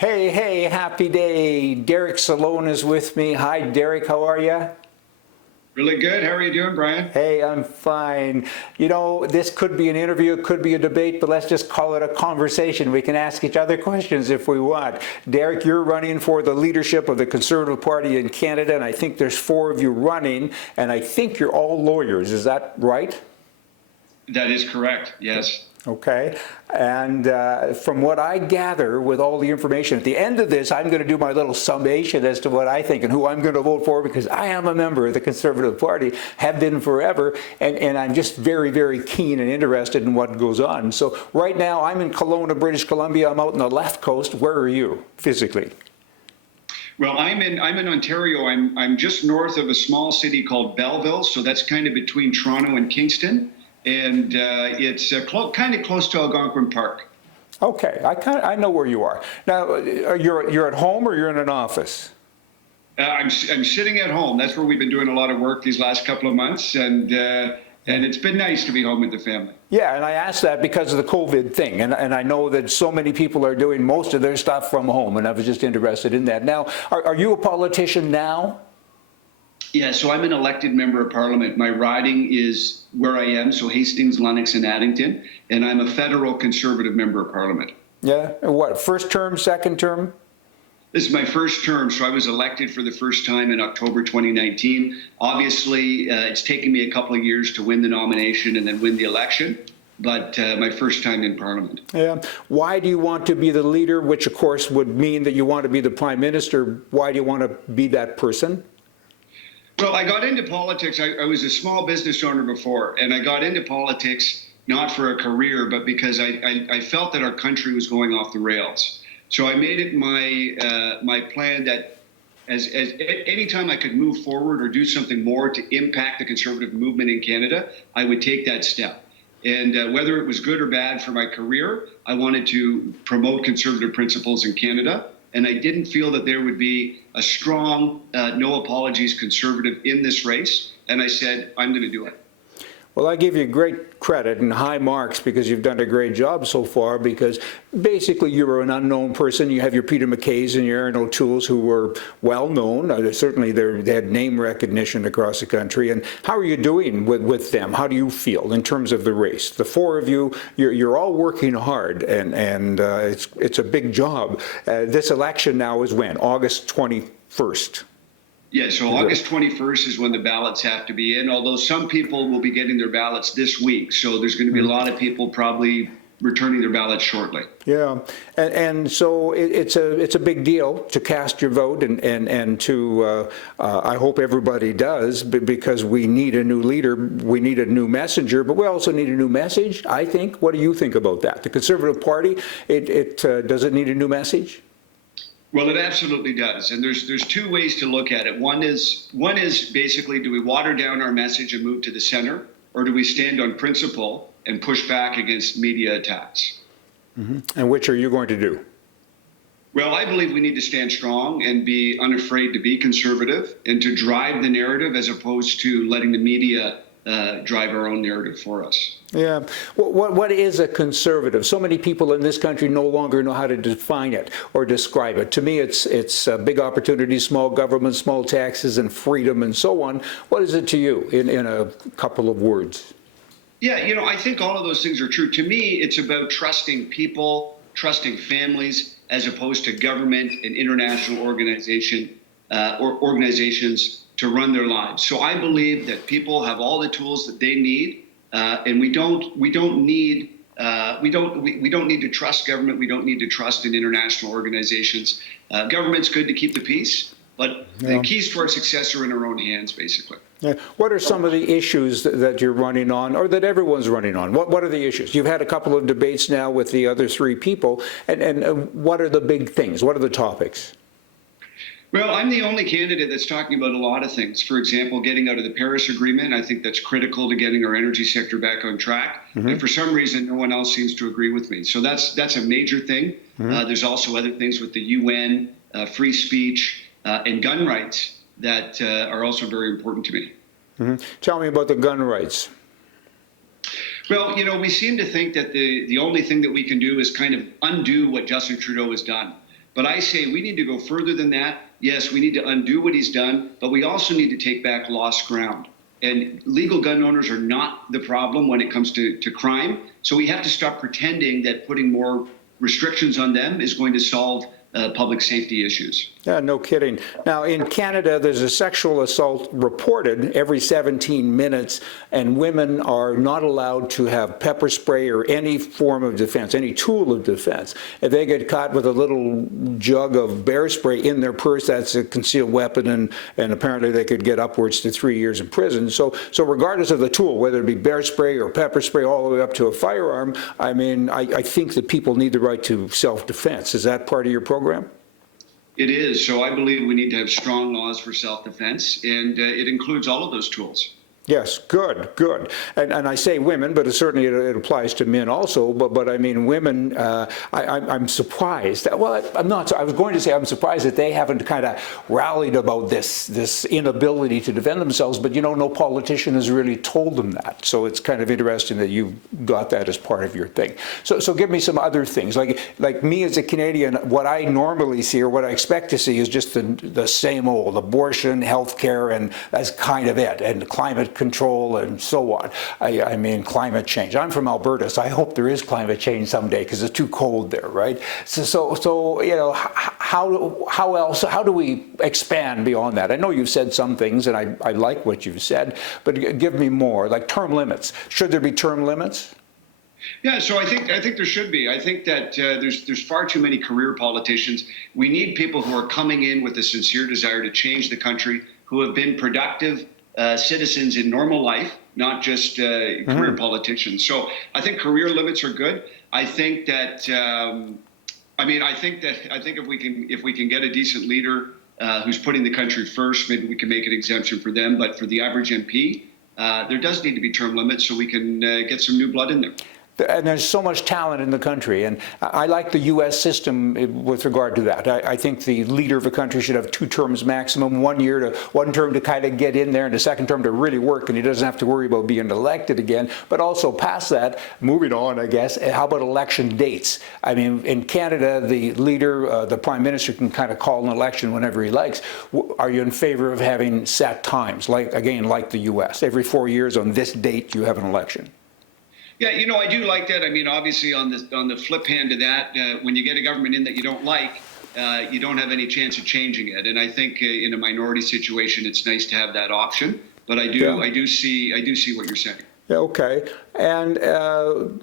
Hey, hey, happy day. Derek Sloan is with me. Hi, Derek, how are you? Really good. How are you doing, Brian? Hey, I'm fine. You know, this could be an interview, it could be a debate, but let's just call it a conversation. We can ask each other questions if we want. Derek, you're running for the leadership of the Conservative Party in Canada, and I think there's four of you running, and I think you're all lawyers. Is that right? That is correct. Yes. Okay, and from what I gather with all the information, at the end of this, I'm going to do my little summation as to what I think and who I'm going to vote for, because I am a member of the Conservative Party, have been forever, and I'm just very, very keen and interested in what goes on. So right now, I'm in Kelowna, British Columbia. I'm out on the left coast. Where are you physically? Well, I'm in Ontario. I'm just north of a small city called Belleville, so that's kind of between Toronto and Kingston, and it's kind of close to Algonquin Park. Okay, I know where you are. Now, you're at home or you're in an office? I'm sitting at home. That's where we've been doing a lot of work these last couple of months, and it's been nice to be home with the family. Yeah, and I asked that because of the COVID thing, and I know that so many people are doing most of their stuff from home, and I was just interested in that. Now, are you a politician now? Yeah, so I'm an elected member of Parliament. My riding is where I am, so Hastings, Lennox, and Addington, and I'm a federal Conservative member of Parliament. Yeah, and what, first term, second term? This is my first term, so I was elected for the first time in October 2019. Obviously, it's taken me a couple of years to win the nomination and then win the election, but my first time in Parliament. Yeah. Why do you want to be the leader, which of course would mean that you want to be the Prime Minister? Why do you want to be that person? Well, I got into politics. I was a small business owner before, and I got into politics not for a career, but because I felt that our country was going off the rails. So I made it my plan that as any time I could move forward or do something more to impact the Conservative movement in Canada, I would take that step. And whether it was good or bad for my career, I wanted to promote Conservative principles in Canada. And I didn't feel that there would be a strong, no apologies Conservative in this race. And I said, I'm going to do it. Well, I give you great credit and high marks because you've done a great job so far, because basically you were an unknown person. You have your Peter MacKays and your Aaron O'Toole's who were well known. Certainly they had name recognition across the country. And how are you doing with them? How do you feel in terms of the race? The four of you, you're all working hard, and it's a big job. This election now is when? August 21st. Yeah, so August 21st is when the ballots have to be in, although some people will be getting their ballots this week. So there's going to be a lot of people probably returning their ballots shortly. Yeah, and so it's a big deal to cast your vote, and to I hope everybody does, because we need a new leader, we need a new messenger, but we also need a new message, I think. What do you think about that? The Conservative Party, does it need a new message? Well, it absolutely does, and there's two ways to look at it. One is basically, do we water down our message and move to the center, or do we stand on principle and push back against media attacks? Mm-hmm. And which are you going to do? Well, I believe we need to stand strong and be unafraid to be conservative and to drive the narrative as opposed to letting the media drive our own narrative for us. Yeah. What is a conservative? So many people in this country no longer know how to define it or describe it. To me, it's big opportunities, small government, small taxes, and freedom, and so on. What is it to you in a couple of words? Yeah, I think all of those things are true. To me, it's about trusting people, trusting families, as opposed to government and international organizations to run their lives. So I believe that people have all the tools that they need, and we don't need to trust government. We don't need to trust in international organizations. Government's good to keep the peace, but the keys to our success are in our own hands, basically. Yeah. What are some of the issues that you're running on, or that everyone's running on? What are the issues? You've had a couple of debates now with the other three people, and what are the big things? What are the topics? Well, I'm the only candidate that's talking about a lot of things. For example, getting out of the Paris Agreement. I think that's critical to getting our energy sector back on track. Mm-hmm. And for some reason, no one else seems to agree with me. So that's a major thing. Mm-hmm. There's also other things with the UN, free speech, and gun rights that are also very important to me. Mm-hmm. Tell me about the gun rights. Well, we seem to think that the only thing that we can do is kind of undo what Justin Trudeau has done. But I say we need to go further than that. Yes, we need to undo what he's done, but we also need to take back lost ground. And legal gun owners are not the problem when it comes to crime. So we have to stop pretending that putting more restrictions on them is going to solve public safety issues. Yeah, no kidding. Now, in Canada, there's a sexual assault reported every 17 minutes, and women are not allowed to have pepper spray or any form of defense, any tool of defense. If they get caught with a little jug of bear spray in their purse, that's a concealed weapon, and apparently they could get upwards to 3 years in prison. So regardless of the tool, whether it be bear spray or pepper spray all the way up to a firearm, I mean, I think that people need the right to self-defense. Is that part of your program? It is. So I believe we need to have strong laws for self-defense, and it includes all of those tools. Yes, good, good. And I say women, but certainly it applies to men also. But I mean, women, I'm surprised. Well, I'm not. I was going to say I'm surprised that they haven't kind of rallied about this inability to defend themselves. But, you know, no politician has really told them that. So it's kind of interesting that you got that as part of your thing. So give me some other things. Like me as a Canadian, what I normally see or what I expect to see is just the same old abortion, healthcare, and that's kind of it. And climate control and so on. I mean, climate change. I'm from Alberta, so I hope there is climate change someday because it's too cold there, right? So you know, how else? How do we expand beyond that? I know you've said some things, and I like what you've said, but give me more. Like term limits. Should there be term limits? Yeah, so I think there should be. I think that there's far too many career politicians. We need people who are coming in with a sincere desire to change the country, who have been productive citizens in normal life, not just career politicians. So I think career limits are good. I think that I think if we can get a decent leader who's putting the country first, maybe we can make an exemption for them. But for the average MP, there does need to be term limits so we can get some new blood in there. And there's so much talent in the country. And I like the U.S. system with regard to that. I think the leader of a country should have 2 terms maximum, 1 term to kind of get in there and a second term to really work, and he doesn't have to worry about being elected again. But also past that, moving on, I guess, how about election dates? I mean, in Canada, the leader, the prime minister can kind of call an election whenever he likes. Are you in favor of having set times, like the U.S.? Every 4 years on this date, you have an election. Yeah, you know, I do like that. I mean, obviously, on the flip hand to that, when you get a government in that you don't like, you don't have any chance of changing it. And I think in a minority situation, it's nice to have that option. But I do see what you're saying. Okay. And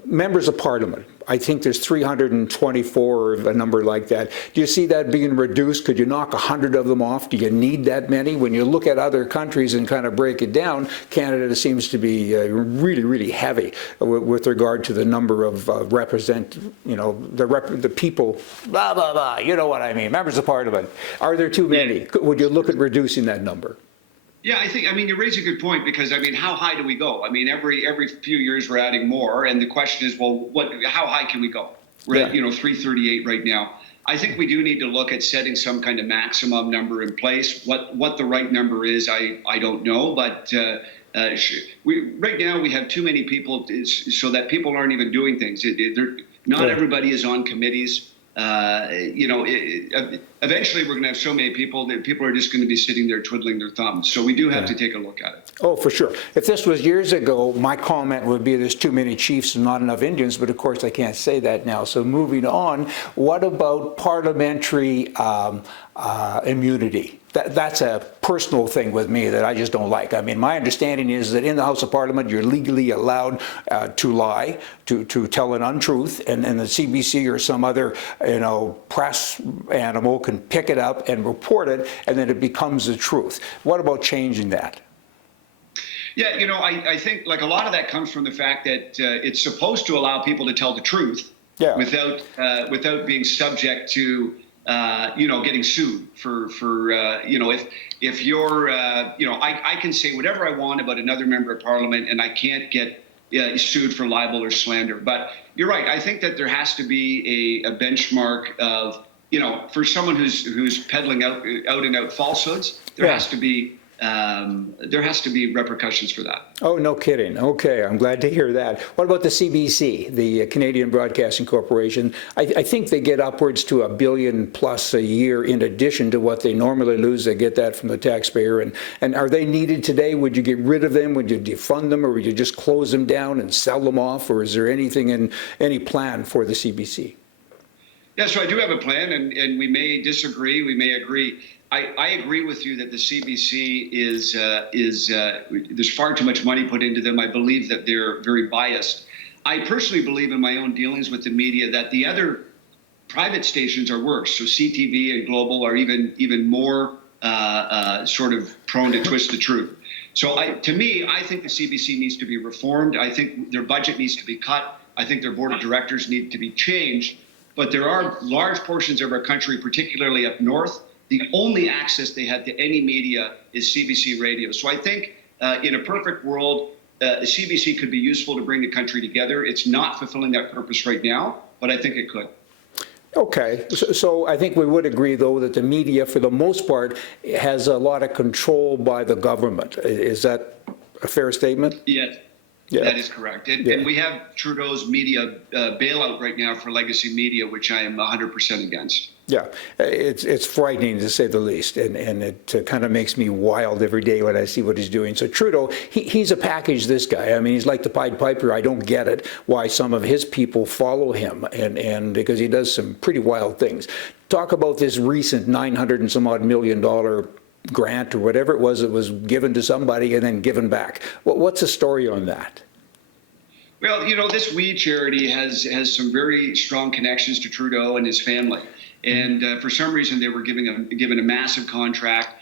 members of parliament, I think there's 324 or a number like that. Do you see that being reduced? Could you knock 100 of them off? Do you need that many? When you look at other countries and kind of break it down, Canada seems to be really, really heavy with regard to the number of the people, blah, blah, blah. You know what I mean? Members of parliament. Are there too many? Would you look at reducing that number? Yeah, you raise a good point because, how high do we go? I mean, every few years we're adding more. And the question is, well, how high can we go? We're at, 338 right now. I think we do need to look at setting some kind of maximum number in place. What the right number is, I don't know. But right now we have too many people so that people aren't even doing things. Not everybody is on committees. Eventually we're going to have so many people that people are just going to be sitting there twiddling their thumbs. So we do have to take a look at it. Oh, for sure. If this was years ago, my comment would be there's too many chiefs and not enough Indians, but of course I can't say that now. So moving on, what about parliamentary immunity? That's a personal thing with me that I just don't like. I mean, my understanding is that in the House of Parliament, you're legally allowed to lie, to tell an untruth, and the CBC or some other, press animal can pick it up and report it, and then it becomes the truth. What about changing that? Yeah, I think like a lot of that comes from the fact that it's supposed to allow people to tell the truth without being subject to getting sued for if you're, I can say whatever I want about another member of parliament and I can't get sued for libel or slander. But you're right. I think that there has to be a benchmark of, for someone who's peddling out and out falsehoods, there has to be there has to be repercussions for that. Oh, no kidding. Okay, I'm glad to hear that. What about the CBC, the Canadian Broadcasting Corporation? I think they get upwards to $1 billion plus a year in addition to what they normally lose. They get that from the taxpayer. And are they needed today? Would you get rid of them? Would you defund them, or would you just close them down and sell them off? Or is there anything in any plan for the CBC? Yeah, so I do have a plan, and we may disagree, we may agree. I agree with you that the CBC is there's far too much money put into them. I believe that they're very biased. I personally believe in my own dealings with the media that the other private stations are worse. So CTV and Global are even more sort of prone to twist the truth. So to me, I think the CBC needs to be reformed. I think their budget needs to be cut. I think their board of directors need to be changed. But there are large portions of our country, particularly up north, the only access they had to any media is CBC radio. So I think in a perfect world, CBC could be useful to bring the country together. It's not fulfilling that purpose right now, but I think it could. Okay, so I think we would agree, though, that the media, for the most part, has a lot of control by the government. Is that a fair statement? Yes. Yeah. That is correct. And we have Trudeau's media bailout right now for legacy media, which I am 100% against. Yeah, it's frightening to say the least, and it kind of makes me wild every day when I see what he's doing. So Trudeau, he's a package, this guy. I mean, he's like the Pied Piper. I don't get it, why some of his people follow him, and because he does some pretty wild things. Talk about this recent $900 and some odd million grant or whatever it was that was given to somebody and then given back. What's the story on that? Well, you know, this We charity has some very strong connections to Trudeau and his family. And for some reason, they were given a massive contract.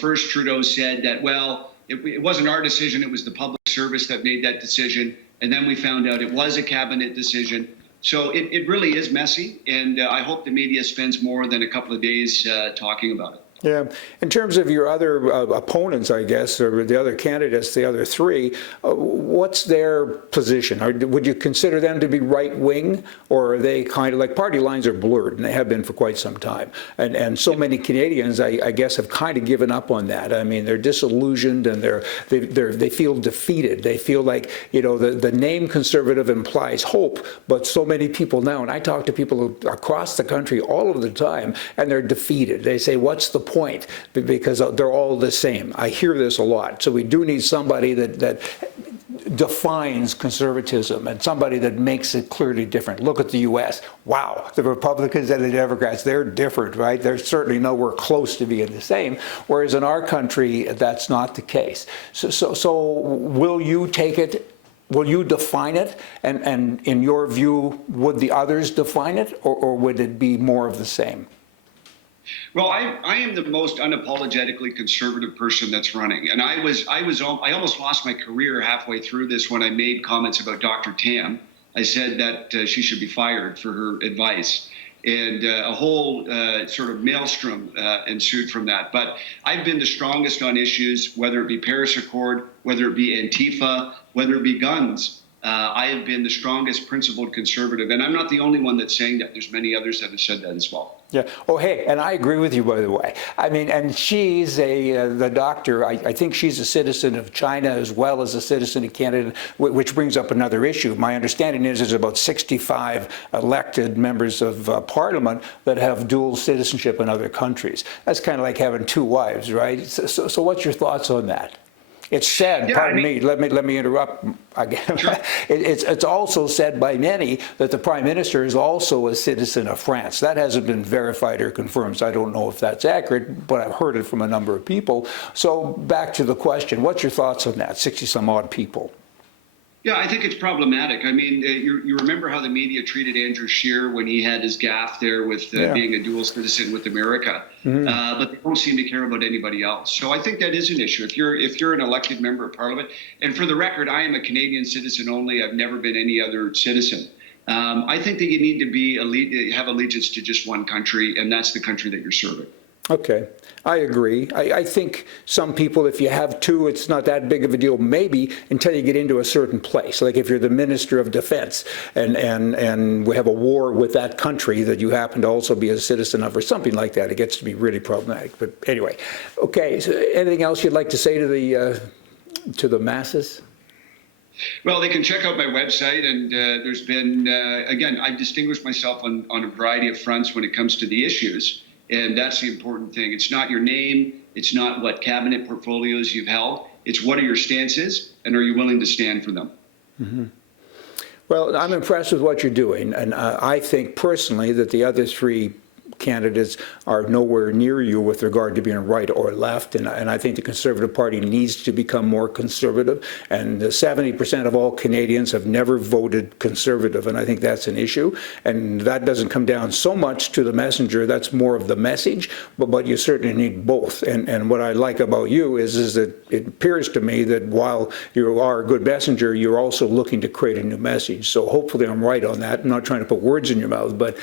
First Trudeau said that, well, it wasn't our decision. It was the public service that made that decision. And then we found out it was a cabinet decision. So it really is messy. And I hope the media spends more than a couple of days talking about it. Yeah. In terms of your other opponents, I guess, or the other candidates, the other three, what's their position? Would you consider them to be right-wing, or are they kind of like, party lines are blurred, and they have been for quite some time? And so many Canadians, I guess, have kind of given up on that. I mean, they're disillusioned, and they feel defeated. They feel like, the name conservative implies hope, but so many people now, and I talk to people across the country all of the time, and they're defeated. They say, what's the point? Because they're all the same. I hear this a lot. So we do need somebody that defines conservatism and somebody that makes it clearly different. Look at the U.S. Wow, the Republicans and the Democrats, they're different, right? They're certainly nowhere close to being the same. Whereas in our country, that's not the case. So will you take it? Will you define it? And in your view, would the others define it? Or would it be more of the same? Well, I am the most unapologetically conservative person that's running, and I almost lost my career halfway through this when I made comments about Dr. Tam. I said that she should be fired for her advice, and a whole sort of maelstrom ensued from that. But I've been the strongest on issues, whether it be Paris Accord, whether it be Antifa, whether it be guns. I have been the strongest principled conservative, and I'm not the only one that's saying that. There's many others that have said that as well. Yeah. Oh, hey, and I agree with you, by the way. I mean, and she's the doctor, I think she's a citizen of China as well as a citizen of Canada, which brings up another issue. My understanding is there's about 65 elected members of Parliament that have dual citizenship in other countries. That's kind of like having two wives, right? So what's your thoughts on that? It's said, pardon me, let me interrupt again. Sure. It's also said by many that the Prime Minister is also a citizen of France. That hasn't been verified or confirmed, so I don't know if that's accurate, but I've heard it from a number of people. So back to the question, what's your thoughts on that, 60-some odd people? Yeah, I think it's problematic. I mean, you remember how the media treated Andrew Scheer when he had his gaffe there with being a dual citizen with America, but they don't seem to care about anybody else. So I think that is an issue. If you're an elected member of Parliament, and for the record, I am a Canadian citizen only. I've never been any other citizen. I think that you need to have allegiance to just one country, and that's the country that you're serving. Okay, I agree. I think some people, if you have two, it's not that big of a deal, maybe until you get into a certain place. Like if you're the Minister of Defense and we have a war with that country that you happen to also be a citizen of or something like that, it gets to be really problematic. But anyway, okay, so anything else you'd like to say to the masses? Well, they can check out my website, and there's been, again, I've distinguished myself on a variety of fronts when it comes to the issues. And that's the important thing. It's not your name. It's not what cabinet portfolios you've held. It's what are your stances, and are you willing to stand for them? Mm-hmm. Well, I'm impressed with what you're doing. And I think personally that the other three candidates are nowhere near you with regard to being right or left. And I think the Conservative Party needs to become more conservative. And 70% of all Canadians have never voted Conservative. And I think that's an issue. And that doesn't come down so much to the messenger. That's more of the message. But you certainly need both. And what I like about you is that it appears to me that while you are a good messenger, you're also looking to create a new message. So hopefully I'm right on that. I'm not trying to put words in your mouth, but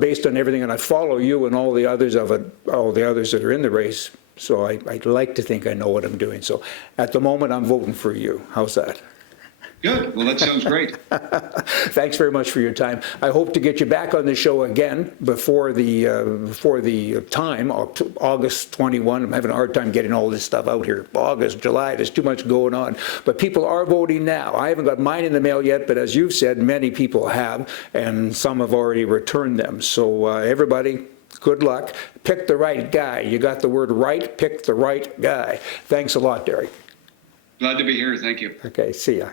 based on everything, and I follow you and all the others that are in the race. So I'd like to think I know what I'm doing. So at the moment, I'm voting for you. How's that? Good. Well, that sounds great. Thanks very much for your time. I hope to get you back on the show again before the time, August 21. I'm having a hard time getting all this stuff out here. August, July, there's too much going on. But people are voting now. I haven't got mine in the mail yet, but as you've said, many people have, and some have already returned them. So everybody, good luck. Pick the right guy. You got the word right, pick the right guy. Thanks a lot, Derek. Glad to be here. Thank you. Okay, see ya.